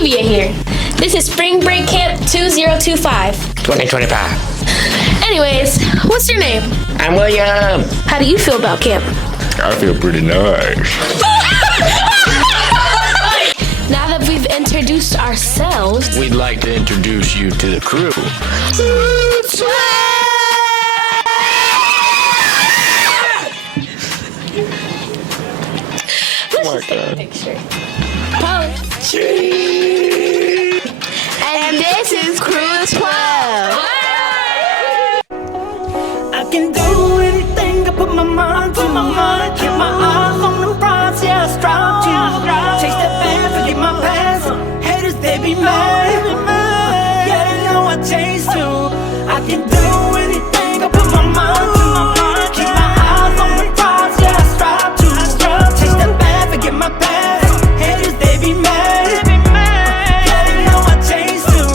Olivia here. This is Spring Break Camp 2025. 2025. Anyways, what's your name? I'm William. How do you feel about camp? I feel pretty nice. Now that we've introduced ourselves, We'd like to introduce you to the crew. let's just take a picture. Pose. And this is Crew 12. I can do anything I put my mind to. Keep my eyes on the prize, yeah, I strive to chase that bag, forget my past. Haters, they be mad. Yeah, they know I chase too. I can do anything I put my mind to. Keep my eyes on the prize, yeah, I strive to chase that bag, forget my past. Haters, they be mad. Yeah, they know I chase too.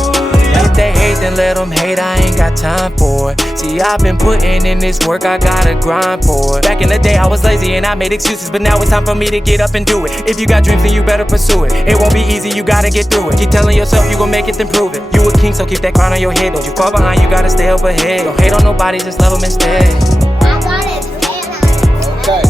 If they hate, then let them hate, I ain't got time for it. See, I've been putting in this work, I gotta grind for it. Back in the day, I was lazy and I made excuses, but now it's time for me to get up and do it. If you got dreams, then you better pursue it. It won't be easy, you gotta get through it. Keep telling yourself you gon' make it, then prove it. You a king, so keep that crown on your head. Don't you fall behind, you gotta stay up ahead. Don't hate on nobody, just love them instead. I got it. Okay.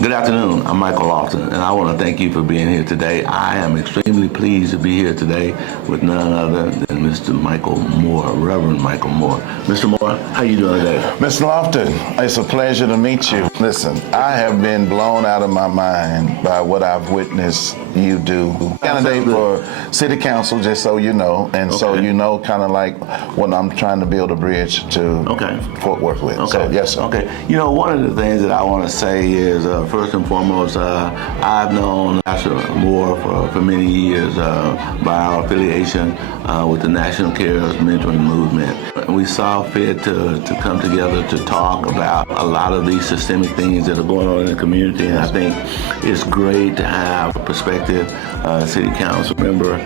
Good afternoon, I'm Michael Lofton, and I want to thank you for being here today. I am extremely pleased to be here today with none other than Mr. Michael Moore, Reverend Michael Moore. Mr. Moore, how you doing today? Mr. Lofton, it's a pleasure to meet you. Listen, I have been blown out of my mind by what I've witnessed you do. Candidate for city council, just so you know, and so you know kind of like what I'm trying to build a bridge to Fort Worth with. Okay. So, yes, sir. Okay. You know, one of the things that I want to say is, first and foremost, I've known Pastor Moore for many years by our affiliation with the National Cares Mentoring Movement. And we saw fit to come together to talk about a lot of these systemic things that are going on in the community. And I think it's great to have a prospective city council member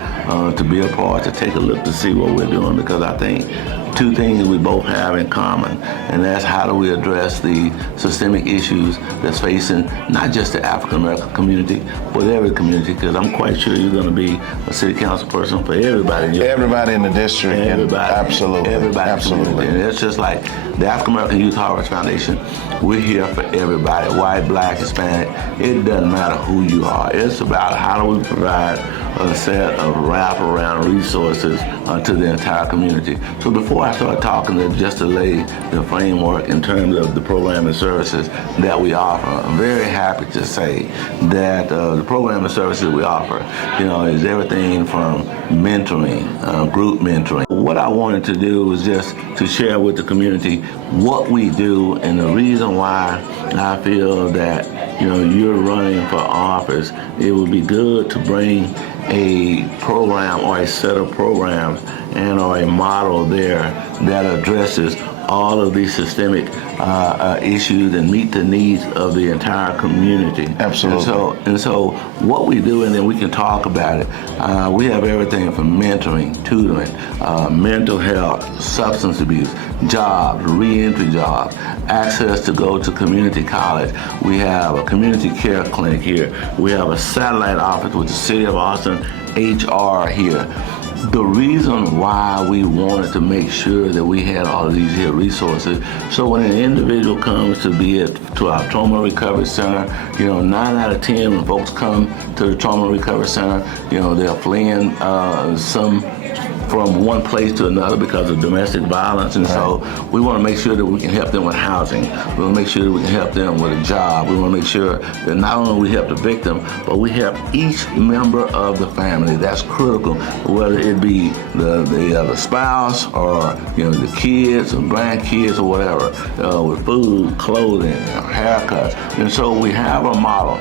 to be a part, to take a look to see what we're doing, because I think two things we both have in common, and that's how do we address the systemic issues that's facing not just the African American community, but every community, because I'm quite sure you're going to be a city council person for everybody. Everybody in the district. Everybody. Absolutely. Everybody. Absolutely. And it's just like the African American Youth Harvest Foundation, we're here for everybody, white, black, Hispanic. It doesn't matter who you are. It's about how do we provide a set of wraparound resources to the entire community. So before I start talking, just to lay the framework in terms of the program and services that we offer, I'm very happy to say that the program and services we offer, is everything from mentoring, group mentoring. What I wanted to do was just to share with the community what we do and the reason why I feel that you're running for office. It would be good to bring a program or a set of programs and or a model there that addresses all of these systemic issues and meet the needs of the entire community. Absolutely. And so what we do, and then we can talk about it, we have everything from mentoring, tutoring, mental health, substance abuse, jobs, reentry jobs, access to go to community college. We have a community care clinic here. We have a satellite office with the City of Austin HR here. The reason why we wanted to make sure that we had all of these here resources, so when an individual comes to our trauma recovery center, 9 out of 10 when folks come to the trauma recovery center, they're fleeing from one place to another because of domestic violence, and so we want to make sure that we can help them with housing. We want to make sure that we can help them with a job. We want to make sure that not only we help the victim, but we help each member of the family. That's critical, whether it be the spouse or the kids or grandkids or whatever, with food, clothing, haircuts. And so we have a model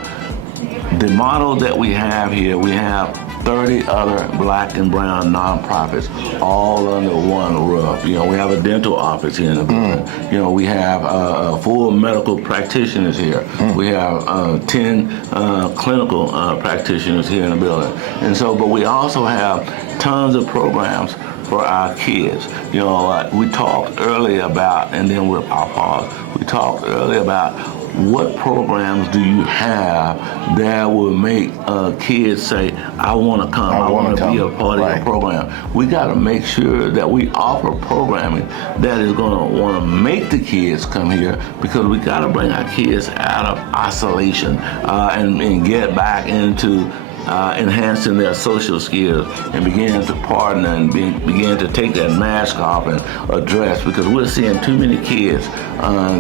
The model that we have here, we have 30 other black and brown nonprofits all under one roof. You know, we have a dental office here in the building. You know, we have full medical practitioners here. We have 10 clinical practitioners here in the building. And so, but we also have tons of programs for our kids. You know, we talked earlier about, and then I'll pause, we talked earlier about what programs do you have that will make kids say, I want to come, I want to be a part of your program. We got to make sure that we offer programming that is going to want to make the kids come here, because we got to bring our kids out of isolation and get back into enhancing their social skills and begin to partner and begin to take that mask off and address, because we're seeing too many kids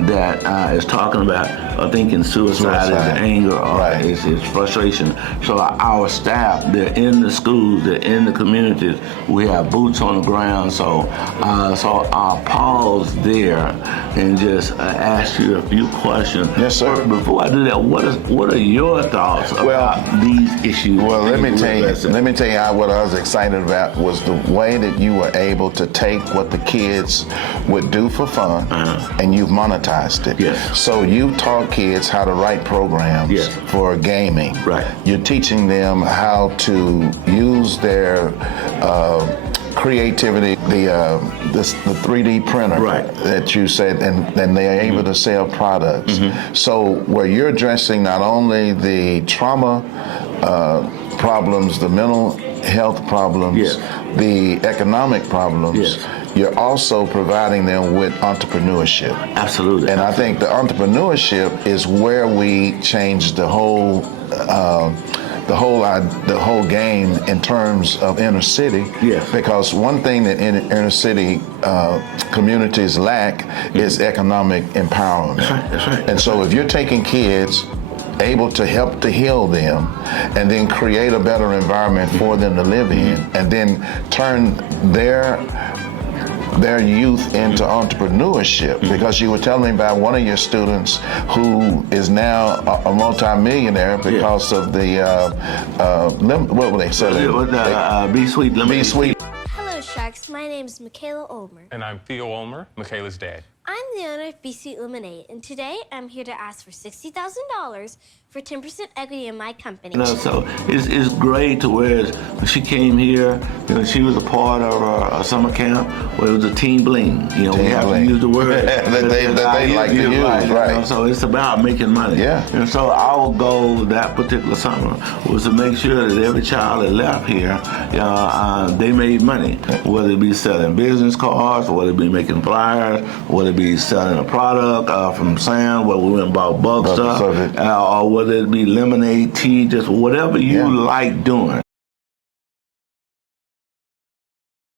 that is talking about thinking suicide is anger or is frustration. So our staff, they're in the schools, they're in the communities. We have boots on the ground. So I'll pause there and just ask you a few questions. Yes, sir. Before I do that, what are your thoughts about these issues? Well, let me tell you what I was excited about was the way that you were able to take what the kids would do for fun and you've monetized it. Yes. So you taught kids how to write programs for gaming. Right. You're teaching them how to use their creativity, the 3D printer that you said, and they're able to sell products. So where you're addressing not only the trauma problems, the mental health problems, the economic problems, you're also providing them with entrepreneurship. Absolutely. And I think the entrepreneurship is where we change the whole game in terms of inner city. Because one thing that inner city communities lack is economic empowerment. That's right. And so if you're taking kids, able to help to heal them, and then create a better environment for them to live in, and then turn their youth into entrepreneurship, because you were telling me about one of your students who is now a multi-millionaire because of the what were they selling? Be Sweet Lemonade. Be Sweet. Hello, Sharks. My name is Michaela Ulmer. And I'm Theo Ulmer, Michaela's dad. I'm the owner of Be Sweet Lemonade, and today I'm here to ask for $60,000 for 10% equity in my company. You know, so it's great to where she came here, you know, she was a part of a summer camp where it was a team bling. You know, we have to use the word that they like to use, right. You know, so it's about making money. And so our goal that particular summer was to make sure that every child that left here, they made money, whether it be selling business cards, whether it be making flyers, whether it be selling a product from Sam, where we went and bought bulk stuff, or whether it be lemonade, tea, just whatever you like doing.